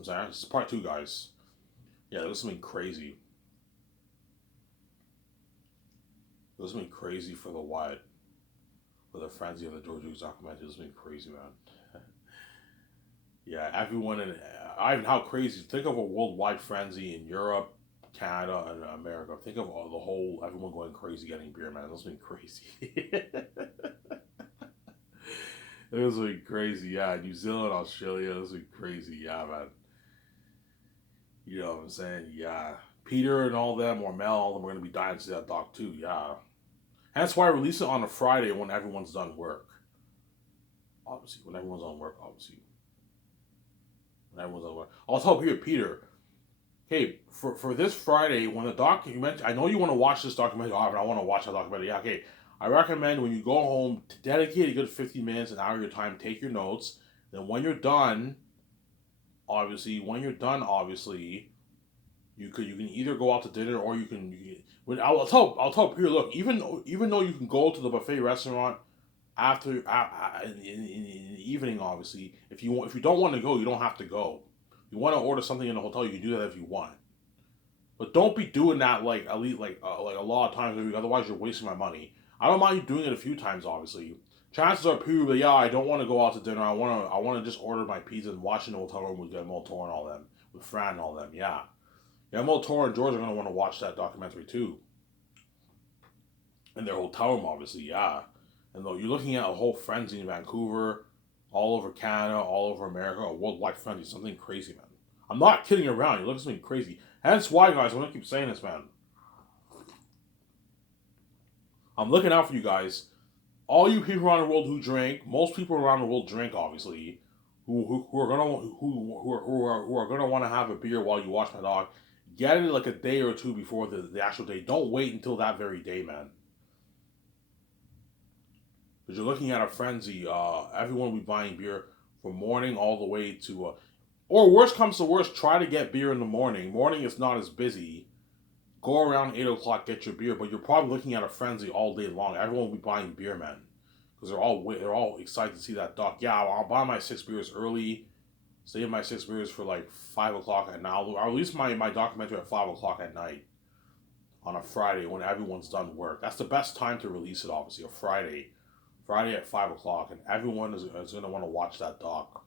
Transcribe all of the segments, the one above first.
I'm saying? This is part two, guys. Yeah, there's something crazy. There's something crazy for the Wyatt, for the frenzy of the George Hughes documentary. There's something crazy, man. Yeah, everyone in I how crazy. Think of a worldwide frenzy in Europe, Canada, and America. Think of all the whole everyone going crazy getting beer, man. That's been crazy. It was been crazy, yeah. New Zealand, Australia, it was been crazy, yeah, man. You know what I'm saying? Yeah. Peter and all them, or Mel, all them are gonna be dying to see that doc too, yeah. And that's why I release it on a Friday when everyone's done work. Obviously, when everyone's on work, obviously. When everyone's on work. I'll tell Peter, hey, for this Friday, when the documentary, I know you want to watch this documentary, oh, but I want to watch that documentary. Yeah, okay. I recommend when you go home, to dedicate a good 15 minutes, an hour of your time, take your notes. Then when you're done, obviously, you can either go out to dinner or I'll tell Peter, look, even though you can go to the buffet restaurant after in the evening, obviously, if you don't want to go, you don't have to go. You want to order something in the hotel, you can do that if you want. But don't be doing that like at least like a lot of times a week. Otherwise, you're wasting my money. I don't mind you doing it a few times. Obviously, chances are Peter will be, yeah, I don't want to go out to dinner. I want to just order my pizza and watch in the hotel room with Guillermo Toro and all them, with Fran and all them. Yeah, Guillermo Toro and George are gonna want to watch that documentary too in their hotel room. Obviously, yeah. And though you're looking at a whole frenzy in Vancouver, all over Canada, all over America, a worldwide frenzy, something crazy, man. I'm not kidding around. You look at something crazy. Hence why, guys, I'm gonna keep saying this, man. I'm looking out for you guys. All you people around the world who drink, most people around the world drink, obviously, who are gonna want to have a beer while you watch my dog. Get it like a day or two before the actual day. Don't wait until that very day, man. Because you're looking at a frenzy. Everyone will be buying beer from morning all the way to, or worst comes to worst, try to get beer in the morning. Morning is not as busy. Go around 8 o'clock, get your beer, but you're probably looking at a frenzy all day long. Everyone will be buying beer, man, because they're all excited to see that doc. Yeah, I'll buy my 6 beers early. Save my 6 beers for like 5 o'clock at night. I'll release my documentary at 5 o'clock at night on a Friday when everyone's done work. That's the best time to release it. Obviously, a Friday at 5 o'clock, and everyone is gonna want to watch that doc.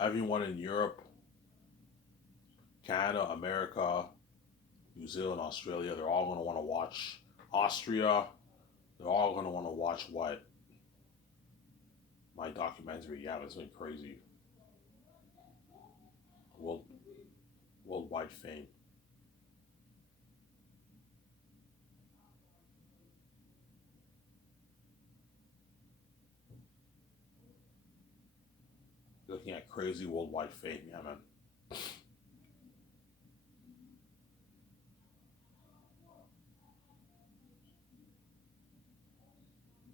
Everyone in Europe, Canada, America, New Zealand, Australia, they're all gonna want to watch. Austria, they're all gonna want to watch what my documentary. Yeah, it's been crazy. World worldwide fame. You're looking at crazy worldwide fame. Yeah, man.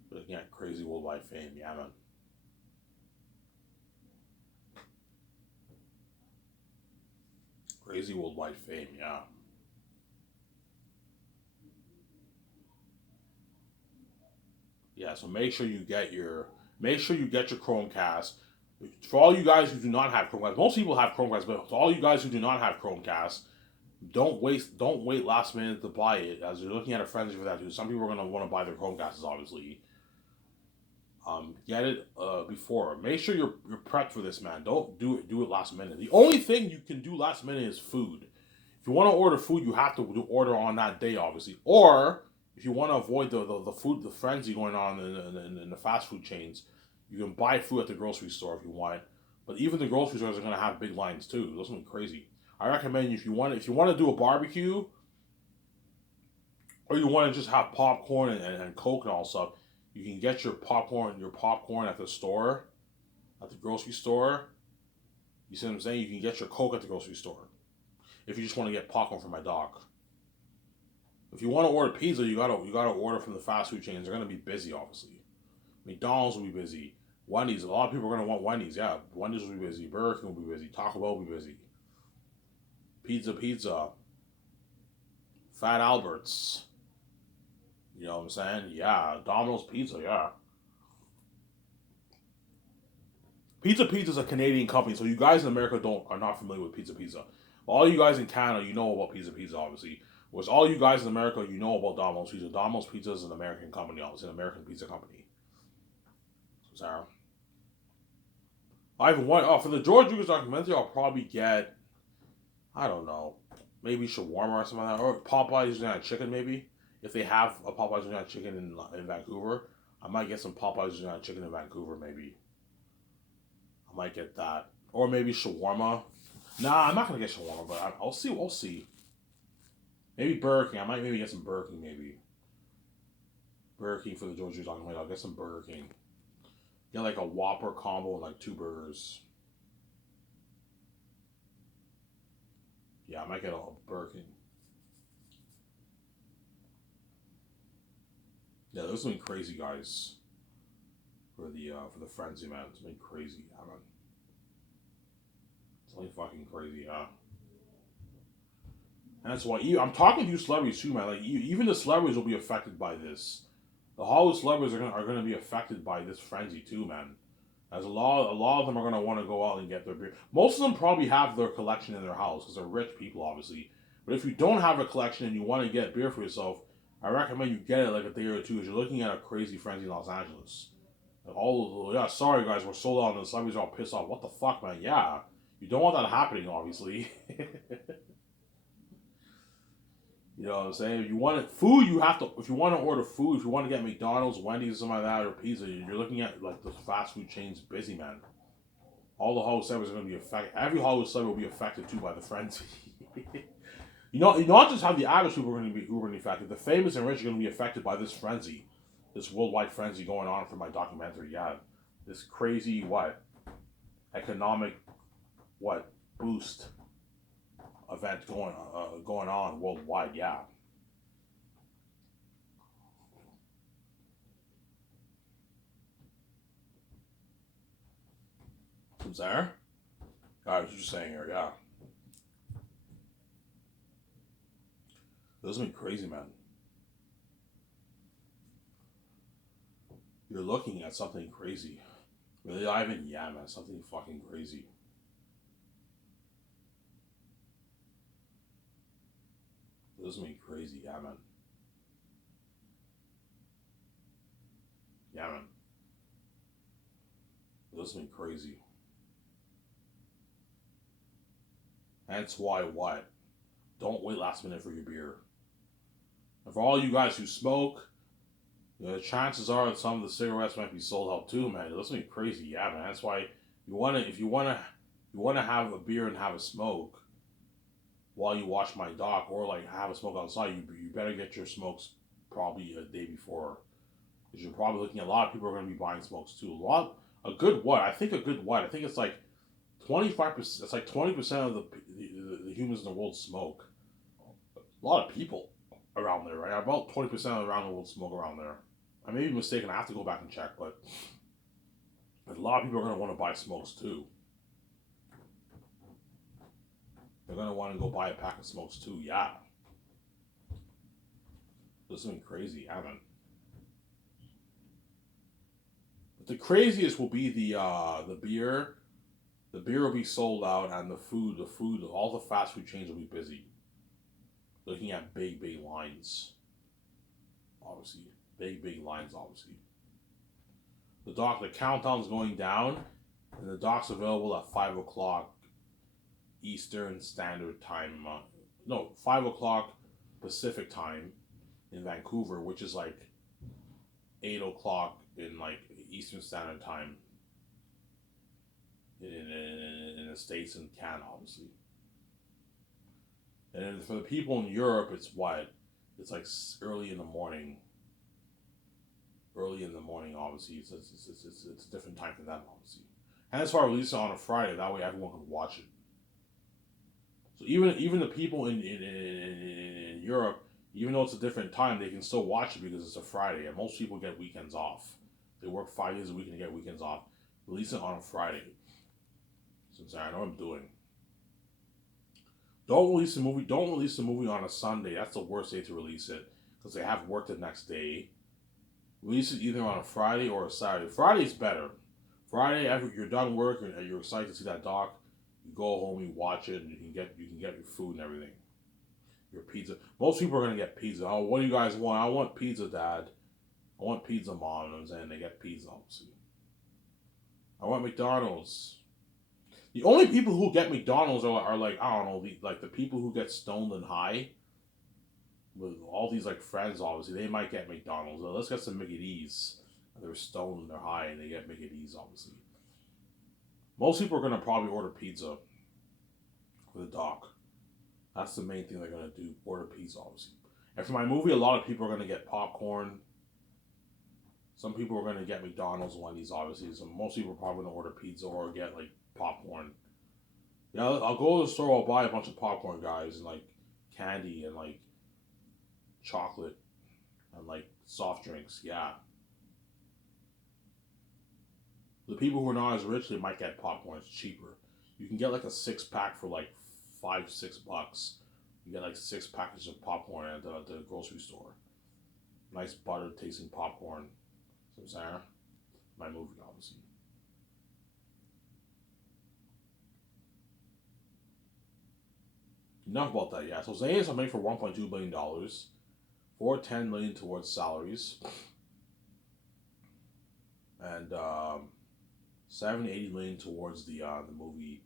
You're looking at crazy worldwide fame. Yeah, man. Crazy worldwide fame. Yeah. Yeah. So make sure you get your Chromecast. For all you guys who do not have Chromecast, most people have Chromecast, but for all you guys who do not have Chromecast, don't wait last minute to buy it as you're looking at a frenzy for that too. Some people are gonna want to buy their Chromecasts, obviously. Get it before. Make sure you're prepped for this, man. Don't do it last minute. The only thing you can do last minute is food. If you want to order food, you have to order on that day, obviously. Or if you want to avoid the food the frenzy going on in the fast food chains, you can buy food at the grocery store if you want. But even the grocery stores are gonna have big lines too. Those are crazy. I recommend if you want to do a barbecue or you want to just have popcorn and Coke and all stuff, you can get your popcorn at the store, at the grocery store. You see what I'm saying? You can get your Coke at the grocery store if you just want to get popcorn for my dog. If you want to order pizza, you gotta order from the fast food chains. They're gonna be busy, obviously. McDonald's will be busy. Wendy's, a lot of people are gonna want Wendy's. Yeah, Wendy's will be busy. Burger King will be busy. Taco Bell will be busy. Pizza, Fat Alberts. You know what I'm saying? Yeah, Domino's Pizza. Yeah, Pizza Pizza is a Canadian company, so you guys in America are not familiar with Pizza Pizza. All you guys in Canada, you know about Pizza Pizza, obviously. Whereas all you guys in America, you know about Domino's Pizza. Domino's Pizza is an American company, obviously, an American pizza company. So, Sarah. I even want, for the George Lucas documentary, I'll probably get, I don't know, maybe shawarma or something like that, or Popeyes United Chicken, maybe. If they have a Popeyes United Chicken in Vancouver, I might get some Popeyes United Chicken in Vancouver, maybe. I might get that. Or maybe shawarma. Nah, I'm not gonna get shawarma, but I'll see. We'll see. Maybe Burger King. I might maybe get some Burger King. Maybe Burger King for the George Juice I'll get some Burger King. Get like a Whopper combo and like 2 burgers. Yeah, I might get a Burger King. Yeah, those have been crazy, guys. For the frenzy, man. It's been crazy. Yeah, man. It's only fucking crazy. Yeah. And that's why I'm talking to you celebrities too, man. Like even the celebrities will be affected by this. The Hollywood celebrities are gonna be affected by this frenzy too, man. As a lot of them are gonna want to go out and get their beer. Most of them probably have their collection in their house because they're rich people, obviously. But if you don't have a collection and you want to get beer for yourself, I recommend you get it like a day or two. As you're looking at a crazy frenzy in Los Angeles. Like yeah, sorry guys, we're sold out, and the celebrities are all pissed off. What the fuck, man? Yeah, you don't want that happening, obviously. You know what I'm saying? If you want food, you have to. If you want to order food, if you want to get McDonald's, Wendy's, something like that, or pizza, you're looking at like the fast food chains busy, man. All the Hollywood celebrities are going to be affected. Every Hollywood celebrity will be affected too by the frenzy. You not just how the average people are going to be who are going to be affected. The famous and rich are going to be affected by this frenzy, this worldwide frenzy going on for my documentary. Yeah, this crazy economic boost event going on worldwide. Yeah. Who's there? I was just saying here. Yeah, this has been crazy, man. You're looking at something crazy. Really, Ivan? Yeah, man, something fucking crazy. This has been crazy. Yeah, man. Yeah, man. This has been crazy. That's why what? Don't wait last minute for your beer. And for all you guys who smoke, the chances are that some of the cigarettes might be sold out too, man. This will be crazy, yeah, man. That's why if you wanna have a beer and have a smoke while you watch my doc, or like have a smoke outside, you better get your smokes probably a day before, because you're probably looking at a lot of people are going to be buying smokes too. A good what? I think a good what? I think it's like 25%. It's like 20% of the humans in the world smoke. A lot of people around there, right? About 20% around the world smoke around there. I may be mistaken. I have to go back and check, but a lot of people are going to want to buy smokes too. They're going to want to go buy a pack of smokes too. Yeah, this has been crazy, haven't? But the craziest will be the beer. The beer will be sold out, and all the fast food chains will be busy. Looking at big lines, obviously, big lines, obviously. The countdown's going down, and the doc's available at 5 o'clock Eastern Standard Time. No, 5 o'clock Pacific Time in Vancouver, which is like 8 o'clock in like Eastern Standard Time in the States and Canada, obviously. And for the people in Europe, it's what? It's like early in the morning. Early in the morning, obviously. It's a different time for them, obviously. And that's why I release it on a Friday. That way everyone can watch it. So even the people in Europe, even though it's a different time, they can still watch it because it's a Friday. And most people get weekends off. They work 5 days a week and they get weekends off. Release it on a Friday. Since I know what I'm doing. Don't release the movie. Don't release the movie on a Sunday. That's the worst day to release it because they have work the next day. Release it either on a Friday or a Saturday. Friday's better. Friday after you're done work and you're excited to see that doc, you go home, you watch it, and you can get your food and everything. Your pizza. Most people are gonna get pizza. Oh, what do you guys want? I want pizza, Dad. I want pizza, Mom. You know what I'm saying? They get pizza, obviously. I want McDonald's. The only people who get McDonald's are like, I don't know, like the people who get stoned and high with all these like friends. Obviously, they might get McDonald's. Let's get some Mickey D's. They're stoned and they're high and they get Mickey D's. Obviously, most people are gonna probably order pizza for the doc. That's the main thing they're gonna do. Order pizza, obviously. And for my movie, a lot of people are gonna get popcorn. Some people are gonna get McDonald's, Wendy's, obviously. So most people are probably gonna order pizza or get like popcorn. Yeah, I'll go to the store. I'll buy a bunch of popcorn, guys, and like candy and like chocolate and like soft drinks. Yeah, the people who are not as rich, they might get popcorn. It's cheaper. You can get like a 6 pack for like $5-6. You get like 6 packages of popcorn at the grocery store. Nice butter tasting popcorn. So Sarah, my movie obviously. Enough about that. Yeah. So Zayn's are made for $1.2 billion, 410 million towards salaries, and 70-80 million towards the movie,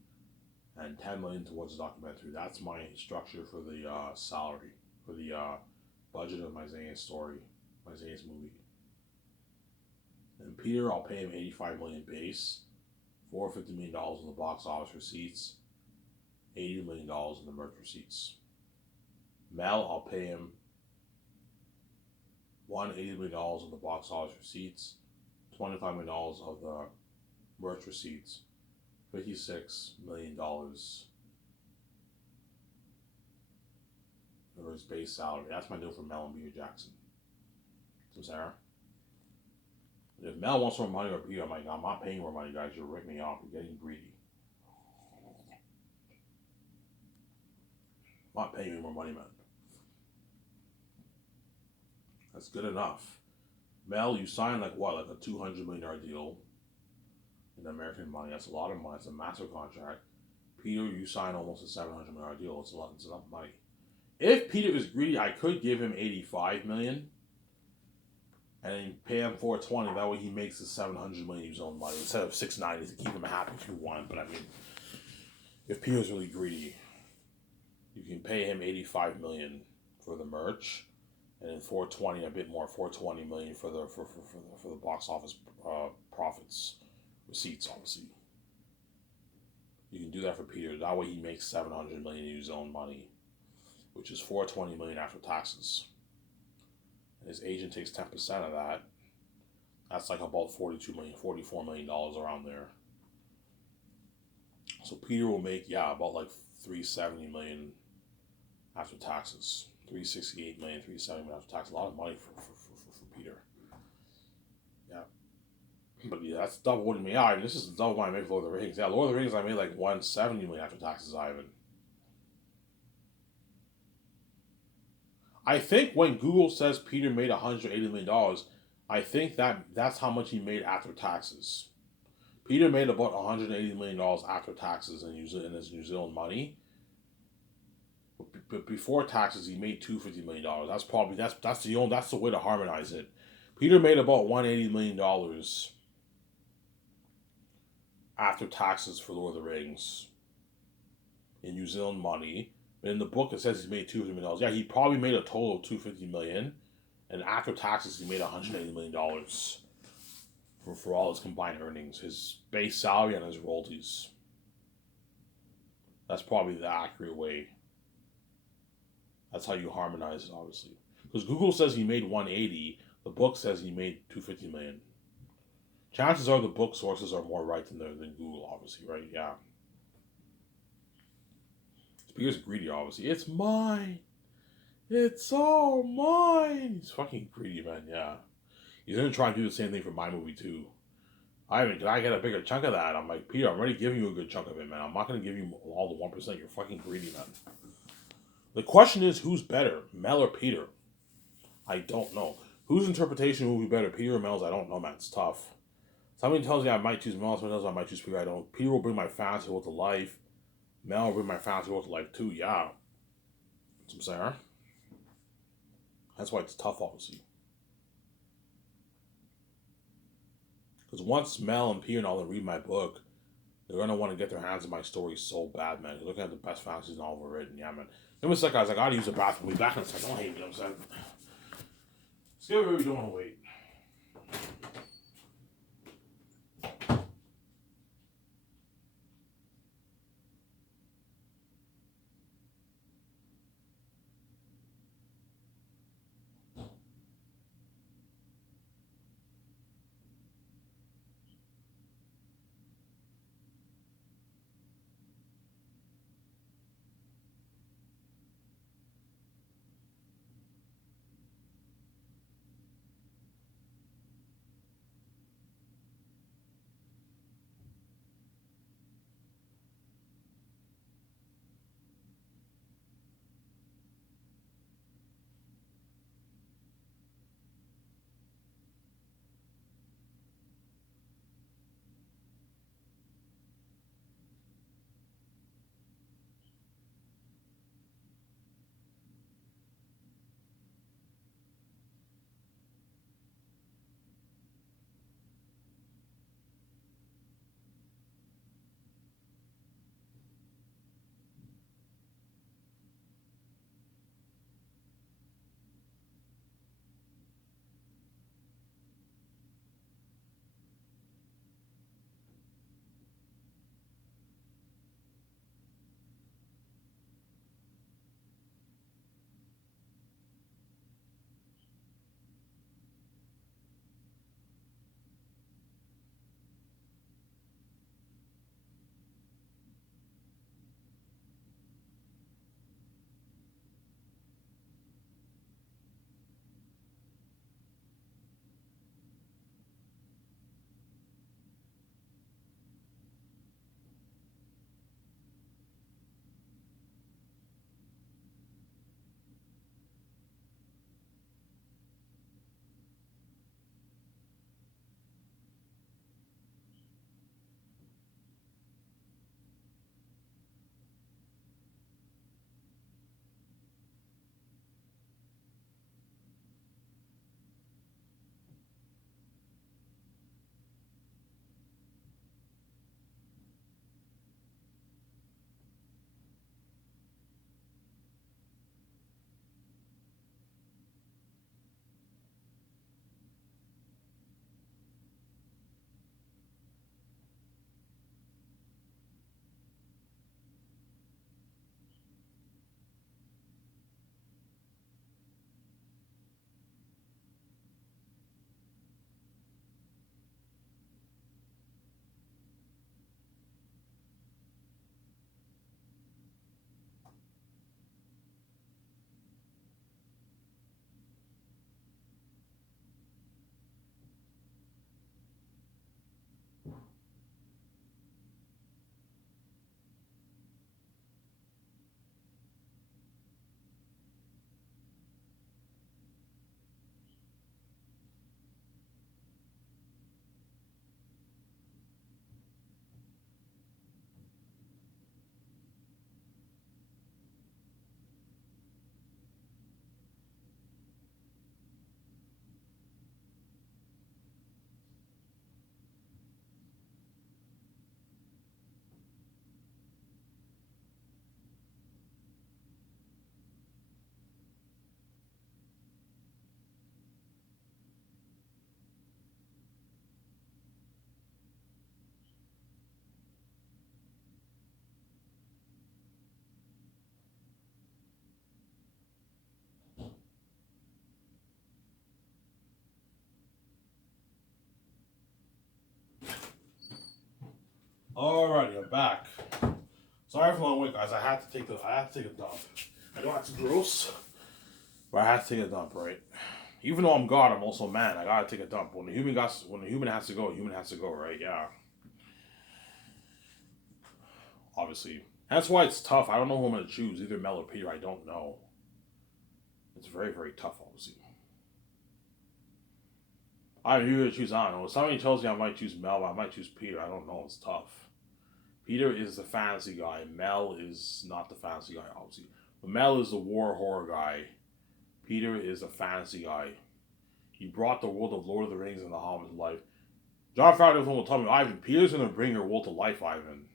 and 10 million towards the documentary. That's my structure for the salary for the budget of my Zayn story, my Zayn's movie. And Peter, I'll pay him 85 million base, $450 million in the box office receipts, $80 million in the merch receipts. Mel, I'll pay him $180 million in the box office receipts, $25 million of the merch receipts, $56 million for his base salary. That's my deal for Mel and Peter Jackson. So Sarah, if Mel wants more money or Peter, I'm like, I'm not paying more money, guys. You're ripping me off. You're getting greedy. I'm not paying you more money, man. That's good enough. Mel, you signed like what, like a $200 million deal in American money. That's a lot of money. It's a massive contract. Peter, you signed almost a $700 million deal. It's a lot. It's enough money. If Peter is greedy, I could give him 85 million and then pay him 420. That way he makes the 700 million his own money instead of 690 to keep him happy if you want. But I mean, if Peter's really greedy, you can pay him 85 million for the merch, and then 420, a bit more, 420 million for the box office profits receipts. Obviously, you can do that for Peter. That way he makes 700 million in his own money, which is 420 million after taxes. And his agent takes 10% of that. That's like about 42 million, $44 million around there. So Peter will make, yeah, about like 370 million after taxes. 368 million, 370 million after tax. A lot of money for Peter. Yeah. But yeah, that's double what me. Yeah, this is double what I made for Lord of the Rings. Yeah, Lord of the Rings I made like 170 million after taxes, Ivan. I think when Google says Peter made $180 million, I think that's how much he made after taxes. Peter made about $180 million after taxes in his New Zealand money. But before taxes, he made $250 million. That's probably that's the way to harmonize it. Peter made about $180 million after taxes for Lord of the Rings in New Zealand money. In the book, it says he made $250 million. Yeah, he probably made a total of $250 million, and after taxes, he made $180 million for all his combined earnings, his base salary and his royalties. That's probably the accurate way. That's how you harmonize it, obviously. Because Google says he made 180, the book says he made 250 million. Chances are the book sources are more right than Google, obviously, right? Yeah. Speaker's greedy, obviously. It's mine. It's all mine. He's fucking greedy, man. Yeah. He's gonna try and do the same thing for my movie too. Ivan, can I get a bigger chunk of that? I'm like, Peter, I'm already giving you a good chunk of it, man. I'm not gonna give you all the 1%. You're fucking greedy, man. The question is, who's better, Mel or Peter? I don't know. Whose interpretation will be better, Peter or Mel's? I don't know, man. It's tough. Somebody tells me I might choose Mel, somebody tells me I might choose Peter. I don't. Peter will bring my fantasy world to life. Mel will bring my fantasy world to life too. Yeah, that's what I'm saying. That's why it's tough, obviously. Because once Mel and Peter and all them read my book, they're gonna want to get their hands on my story so bad, man. You're looking at the best fantasy novel written, yeah, man. Then was like, guys, I gotta use the bathroom. We'll be back in a second. Don't hate me, you know what I'm saying? Still really don't want to wait. Alrighty, I'm back. Sorry for the long wait, guys. I had to take a dump. I know that's gross, but I had to take a dump, right? Even though I'm God, I'm also man. I gotta take a dump. When the human has to go, the human has to go, right? Yeah. Obviously. That's why it's tough. I don't know who I'm gonna choose, either Mel or Peter. I don't know. It's very, very tough, obviously. I usually choose, I don't know. If somebody tells me I might choose Mel, but I might choose Peter. I don't know. It's tough. Peter is the fantasy guy. Mel is not the fantasy guy, obviously. But Mel is the war horror guy. Peter is the fantasy guy. He brought the world of Lord of the Rings and the Hobbit to life. John Favreau will tell me, Ivan, Peter's gonna bring your world to life, Ivan.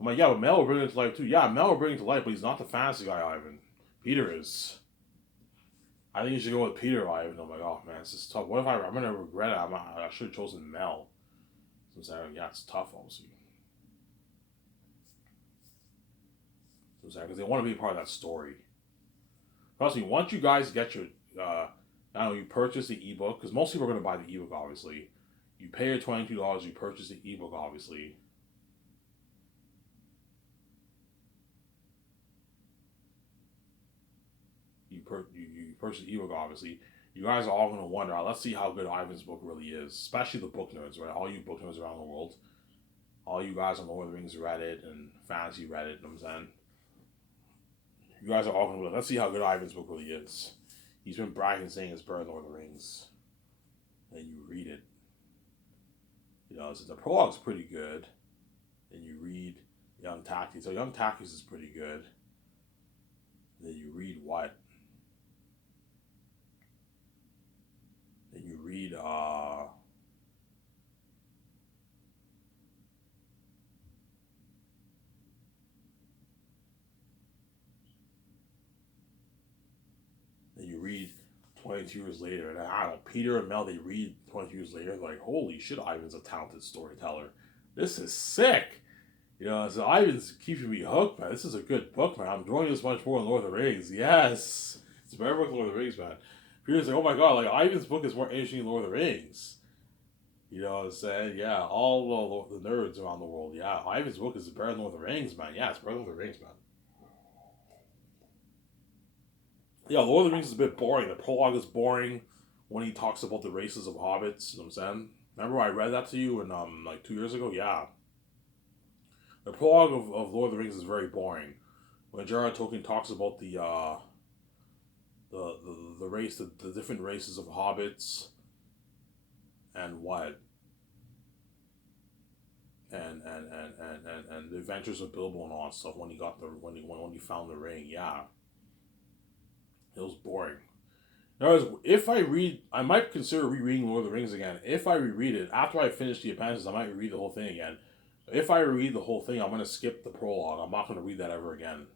I'm like, yeah, but Mel will bring it to life too. Yeah, Mel will bring it to life, but he's not the fantasy guy, Ivan. Peter is. I think you should go with Peter, Ivan. I'm like, oh man, this is tough. What if I'm gonna regret it? I should have chosen Mel. So I'm saying, yeah, it's tough, obviously. So I'm saying, because they want to be a part of that story. Trust me, once you guys get your, I don't know, you purchase the ebook, because most people are going to buy the ebook, obviously. You pay your $22, you purchase the ebook, obviously. You purchase the ebook, obviously. You guys are all going to wonder, let's see how good Ivan's book really is, especially the book nerds, right? All you book nerds around the world. All you guys on Lord of the Rings Reddit and Fantasy Reddit, you know what I'm saying? You guys are all going to be let's see how good Ivan's book really is. He's been bragging saying it's better than Lord of the Rings. And you read it. You know, so the prologue's pretty good. And you read Young Tactics. So Young Tactics is pretty good. And then you read what? Then you read then you read 22 years later, and I don't know, Peter and Mel, they read 22 years later, like, holy shit, Ivan's a talented storyteller. This is sick. You know, so Ivan's keeping me hooked, man. This is a good book, man. I'm enjoying this much more than Lord of the Rings. Yes. It's a better book than Lord of the Rings, man. Peter's like, oh my god, like, Ivan's book is more interesting than Lord of the Rings. You know what I'm saying? Yeah, all the nerds around the world. Yeah, Ivan's book is better than Lord of the Rings, man. Yeah, it's better than Lord of the Rings, man. Yeah, Lord of the Rings is a bit boring. The prologue is boring when he talks about the races of hobbits. You know what I'm saying? Remember I read that to you in like 2 years ago? Yeah. The prologue of Lord of the Rings is very boring. When J.R.R. Tolkien talks about the race, the different races of hobbits, and what, and the adventures of Bilbo and all that stuff when he got the when he found the ring, yeah, it was boring. Now, if I read, I might consider rereading Lord of the Rings again. If I reread it after I finish the appendices, I might reread the whole thing again. If I reread the whole thing, I'm gonna skip the prologue. I'm not gonna read that ever again.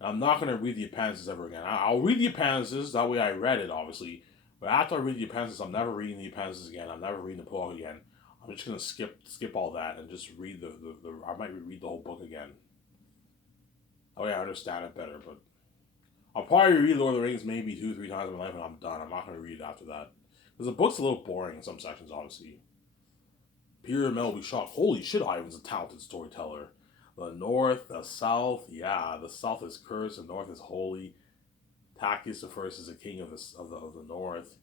I'm not gonna read the appendices ever again. I'll read the appendices. That way, I read it obviously. But after I read the appendices, I'm never reading the appendices again. I'm never reading the prologue again. I'm just gonna skip all that and just read the I might reread the whole book again. Oh yeah, I understand it better, but I'll probably read Lord of the Rings maybe 2 3 times in my life and I'm done. I'm not gonna read it after that. Because the book's a little boring in some sections, obviously. Peter and Mel will be shocked. Holy shit, Ivan's a talented storyteller. The North, the South, yeah, the South is cursed, the North is holy. Tacitus the First is the king of the North.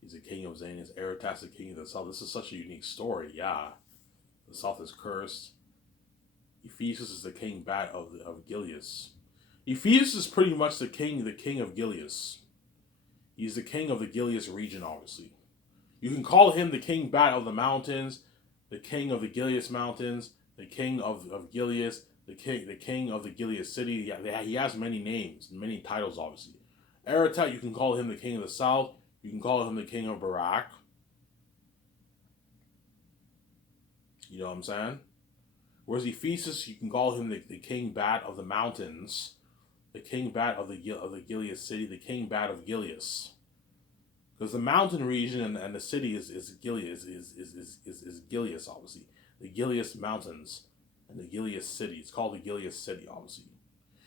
He's the king of Xanias. Eretas the king of the South. This is such a unique story. Yeah, the South is cursed. Ephesus is the king bat of Gileas. Ephesus is pretty much the king of Gileas. He's the king of the Gileas region, obviously. You can call him the king bat of the mountains, the king of the Gileas mountains, the king of Gilead, the king of the Gilead city. Yeah, he has many names, many titles, obviously. Aratat, you can call him the king of the south. You can call him the king of Barak. You know what I'm saying? Whereas Ephesus, you can call him the king bat of the mountains, the king bat of the Gilead city, the king bat of Gilead. Because the mountain region and the city is Gilead is Gilead, obviously. The Gilead mountains and the Gilead city. It's called the Gilead city, obviously.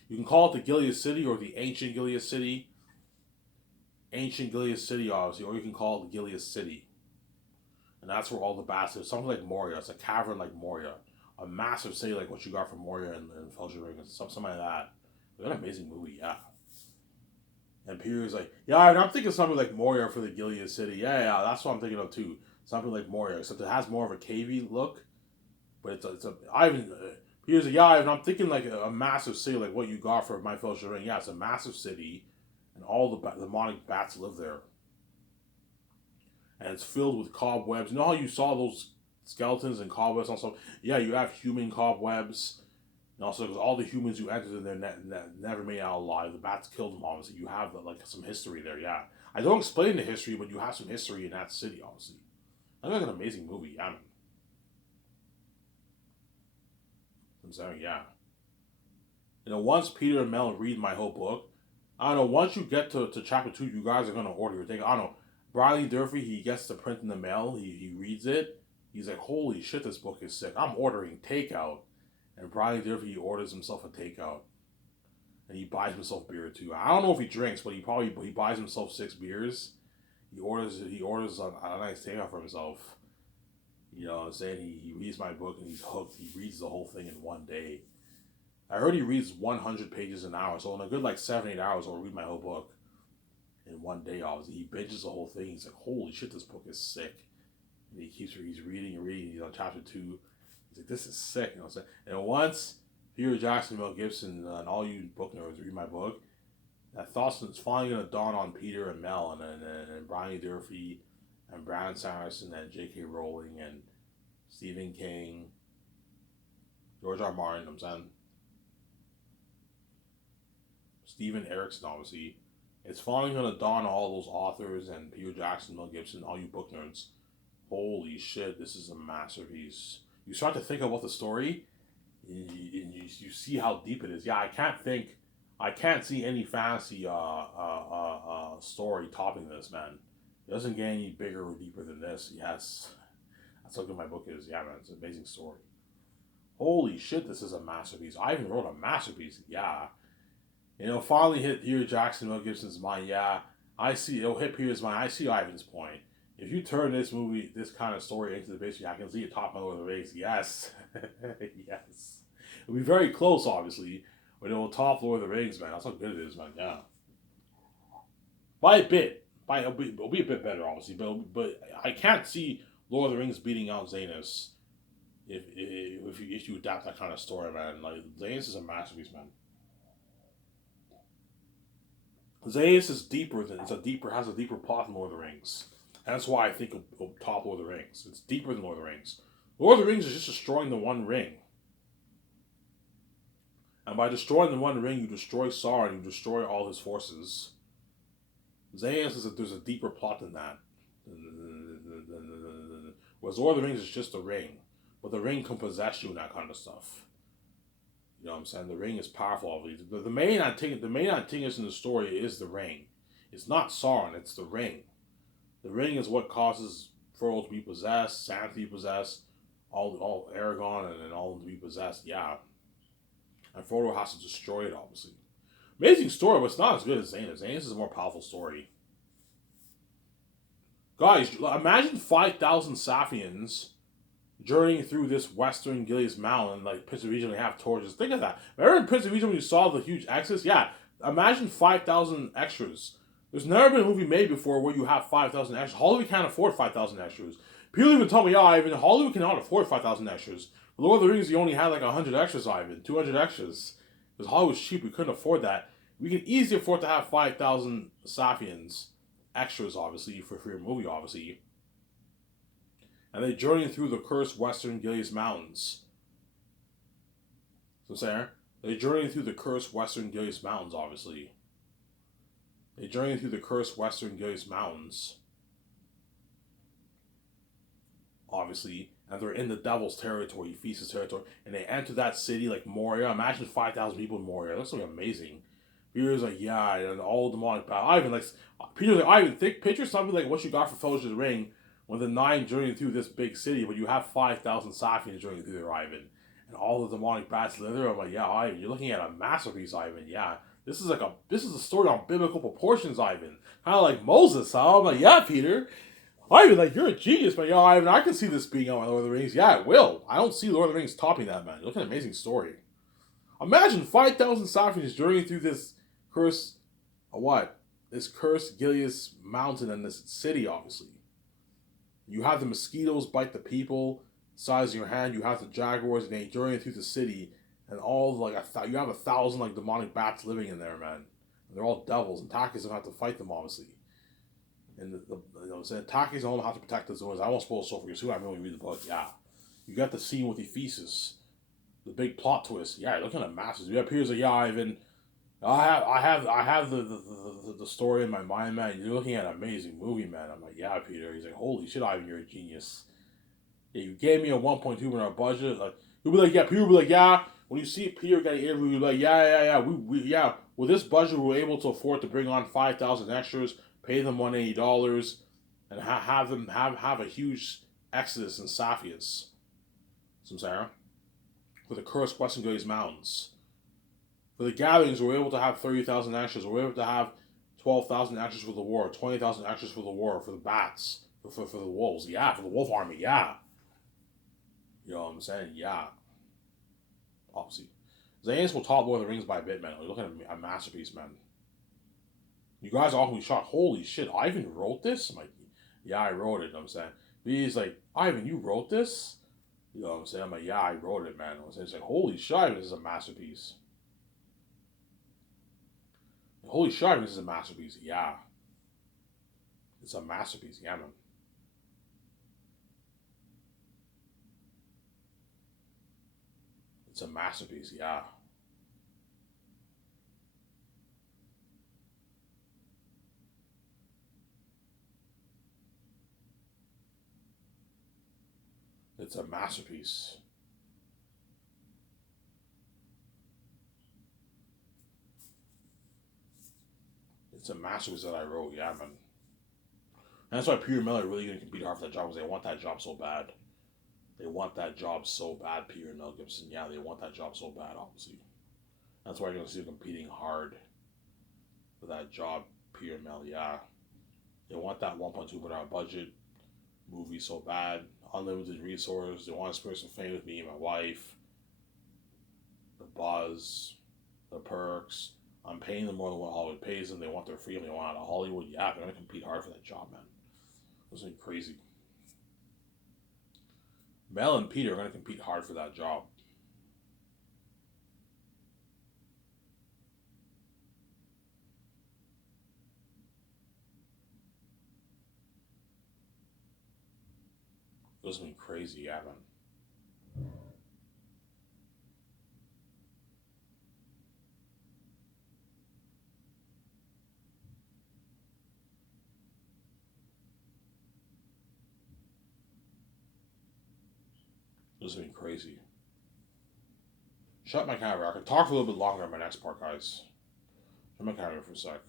You can call it the Gilead city or the ancient Gilead city. Ancient Gilead city, obviously, or you can call it the Gilead city. And that's where all the bastards, something like Moria, it's a cavern like Moria. A massive city like what you got from Moria and Fellowship of the Ring, something like that. It's an amazing movie, yeah. And Peter's like, yeah, I'm thinking something like Moria for the Gilead City. Yeah, that's what I'm thinking of too. Something like Moria, except it has more of a cavey look. But it's a Ivan. Peter's like, yeah, I'm thinking like a massive city like what you got for My Fellowship of the Ring. Yeah, it's a massive city, and all the demonic bats live there. and it's filled with cobwebs. You know how you saw those skeletons and cobwebs and stuff? Yeah, you have human cobwebs. And also, because all the humans who entered in there never made it out alive. The bats killed them, obviously. You have like some history there, yeah. I don't explain the history, but you have some history in that city, obviously. That's like an amazing movie, yeah, man. I'm saying, yeah. Once Peter and Mel read my whole book, I don't know, once you get to chapter 2, you guys are going to order your thing. I don't know. Bradley Durfee, he gets the print in the mail, he reads it. He's like, holy shit, this book is sick. I'm ordering takeout. And Bradley Durfee, he orders himself a takeout. And he buys himself beer too. I don't know if he drinks, but he buys himself 6 beers. He orders a nice takeout for himself. You know what I'm saying? He reads my book and he's hooked. He reads the whole thing in one day. I heard he reads 100 pages an hour, so in a good like 7-8 hours, I'll read my whole book in one day. Obviously, he binges the whole thing. He's like, "Holy shit, this book is sick!" And he's reading and reading. He's on chapter 2. He's like, "This is sick," you know what I'm saying? And once Peter Jackson, Mel Gibson, and all you book nerds read my book, that thought's finally gonna dawn on Peter and Mel, and Brian Durfee, and Brandon Sanderson, and J.K. Rowling, and Stephen King, George R. Martin. I'm saying. Steven Erikson, obviously. It's finally going to dawn on all those authors and Peter Jackson, Mel Gibson, all you book nerds. Holy shit, this is a masterpiece. You start to think about the story, and you see how deep it is. Yeah, I can't see any fantasy story topping this, man. It doesn't get any bigger or deeper than this. Yes, that's how good my book is. Yeah, man, it's an amazing story. Holy shit, this is a masterpiece. I even wrote a masterpiece. Yeah. Finally hit Peter Jackson, Mel Gibson's mind. Yeah, it'll hit Peter's mind. I see Ivan's point. If you turn this movie, this kind of story into the basic, I can see it top Lord of the Rings. Yes. Yes. It'll be very close, obviously, but it will top Lord of the Rings, man. That's how good it is, man. Yeah. By a bit. It'll be a bit better, obviously, but I can't see Lord of the Rings beating out Zanus if you adapt that kind of story, man. Like, Zanus is a masterpiece, man. Zanus is has a deeper plot than Lord of the Rings. And that's why I think it'll top Lord of the Rings. It's deeper than Lord of the Rings. Lord of the Rings is just destroying the One Ring. And by destroying the One Ring, you destroy Sauron, you destroy all his forces. Zanus there's a deeper plot than that. Whereas Lord of the Rings is just a ring. But the ring can possess you and that kind of stuff. You know what I'm saying? The ring is powerful, obviously. The main antagonist in the story is the ring. It's not Sauron, it's the ring. The ring is what causes Frodo to be possessed, Sam to be possessed, all Aragorn and all of them to be possessed, yeah. And Frodo has to destroy it, obviously. Amazing story, but it's not as good as Zanus. Zanus is a more powerful story. Guys, imagine 5,000 Saphians journeying through this western Gilead Mountain, like Prince of Egypt, and have torches. Think of that. Remember in Prince of Egypt when you saw the huge Exodus? Yeah. Imagine 5,000 extras. There's never been a movie made before where you have 5,000 extras. Hollywood can't afford 5,000 extras. People even tell me, yeah, Ivan, Hollywood cannot afford 5,000 extras. For Lord of the Rings, you only had like 100 extras, Ivan. 200 extras. Because Hollywood's cheap. We couldn't afford that. We can easily afford to have 5,000 Saphians extras, obviously, for your movie, obviously. And they journey through the cursed western Gilead Mountains. So, Sarah, they journey through the cursed western Gilead Mountains, obviously. They journey through the cursed western Gilead Mountains. Obviously. And they're in the devil's territory, Feast's territory. And they enter that city like Moria. Imagine 5,000 people in Moria. That's like amazing. Peter's like, yeah, and all the demonic power. Ivan, like, Peter's like, Ivan, picture something like what you got for Fellowship of the Ring when the 9 journey through this big city, but you have 5,000 Saphians journeying through there, Ivan. And all the demonic bats live there. I'm like, yeah, Ivan, you're looking at a masterpiece, Ivan. Yeah. This is a story on biblical proportions, Ivan. Kind of like Moses, huh? I'm like, yeah, Peter. Ivan, like, you're a genius, man. Yo, Ivan, I can see this being on Lord of the Rings. Yeah, it will. I don't see Lord of the Rings topping that, man. Look at an amazing story. Imagine 5,000 Saphians journeying through this cursed, this cursed Gilead mountain and this city, obviously. You have the mosquitoes bite the people, size of your hand. You have the jaguars, and they journey through the city, and all you have 1,000 like demonic bats living in there, man. And they're all devils, and Takis don't have to fight them, obviously. And saying Taki's don't have to protect the zones. I won't spoil so for you. So I mean, when you read the book, yeah, you got the scene with Ephesus, the big plot twist. Yeah, you're looking at masses. You appears like, yeah, Ivan. I have the story in my mind, man. You're looking at an amazing movie, man. I'm like, yeah, Peter. He's like, holy shit, Ivan, you're a genius. Yeah, you gave me a 1.2 million budget. Like, you'll be like, yeah. Peter will be like, yeah. When you see Peter getting interviewed, you'll be like, yeah. We with this budget, we were able to afford to bring on 5,000 extras, pay them $180, and have them have a huge exodus in Saphius. Some Sarah for the cursed Western Glaze Mountains. For the gatherings, we were able to have 30,000 extras. We were able to have 12,000 extras for the war, 20,000 extras for the war, for the bats, for the wolves. Yeah, for the wolf army. Yeah. You know what I'm saying? Yeah. Obviously. Zane's will top Lord of the Rings by a bit, man. You're looking at a masterpiece, man. You guys are all gonna be shocked. Holy shit, Ivan wrote this? I'm like, yeah, I wrote it. You know what I'm saying? But he's like, Ivan, you wrote this? You know what I'm saying? I'm like, yeah, I wrote it, man. I'm saying, it's like, holy shit, this is a masterpiece. Holy shit, this is a masterpiece. Yeah. It's a masterpiece. Yeah, man. It's a masterpiece. Yeah. It's a masterpiece. It's a masterpiece that I wrote. Yeah, man. And that's why Peter Miller really gonna compete hard for that job because they want that job so bad. They want that job so bad, Peter and Mel Gibson. Yeah, they want that job so bad, obviously. That's why you're gonna see them competing hard for that job, Peter and Mel. Yeah, they want that 1.2 billion budget movie so bad, unlimited resources. They want to spend some fame with me and my wife. The buzz, the perks. I'm paying them more than what Hollywood pays them. They want their freedom. They want out of Hollywood. Yeah, they're gonna compete hard for that job, man. It's gonna be crazy. Mel and Peter are gonna compete hard for that job. It's gonna be crazy, yeah, man. It's gonna be crazy. Shut my camera. I can talk for a little bit longer on my next part, guys. Shut my camera for a sec.